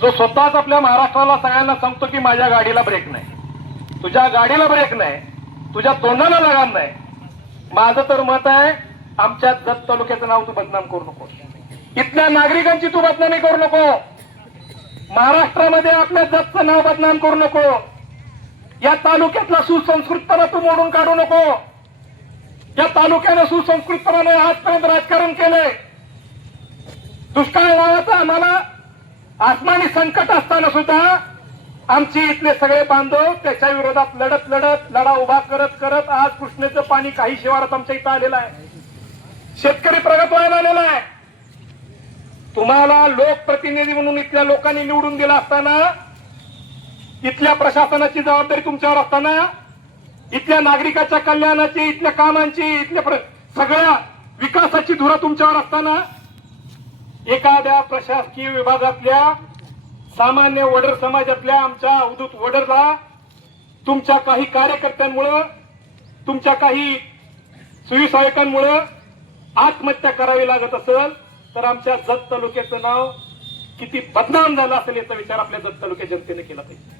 जो स्वतःच आपल्या महाराष्ट्राला सगळ्यांना सांगतो की माझ्या गाडीला ब्रेक नाही. तुझ्या गाडीला ब्रेक नाही. तुझ्या तोंडाला लगाम नाही. माझं तर मत आहे आमच्या जत तालुक्याचं नाव तू बदनाम करू नको. इथल्या नागरिकांची तू बदनामी करू नको. महाराष्ट्रामध्ये आपल्या जतचं नाव बदनाम करू नको. या तालुक्यातला सुसंस्कृतपणा तू मोडून काढू नको. या तालुक्यानं सुसंस्कृतपणाने आजपर्यंत राजकारण केलंय. दुष्काळ नावाचा आम्हाला आत्माने संकट असताना सुद्धा आमचे इथले सगळे बांधव त्याच्या विरोधात लढत लढत लढा उभा करत करत आज कृष्णेचं पाणी काही शिवारात आमच्या इथं आलेलं आहे. शेतकरी प्रगत व्हायला आलेला आहे. तुम्हाला लोकप्रतिनिधी म्हणून इथल्या लोकांनी निवडून दिला असताना इथल्या प्रशासनाची जबाबदारी तुमच्यावर असताना इथल्या नागरिकाच्या कल्याणाची इथल्या कामांची इथल्या सगळ्या विकासाची धुरा तुमच्यावर असताना एखाद्या प्रशासकीय विभागातल्या सामान्य वडर समाजातल्या आमच्या अवधूत वडरला तुमच्या काही कार्यकर्त्यांमुळं तुमच्या काही सुविसहायकांमुळं आत्महत्या करावी लागत असेल तर आमच्या जत तालुक्याचं नाव किती बदनाम झालं असेल याचा विचार आपल्या जत तालुक्या जनतेने केला पाहिजे.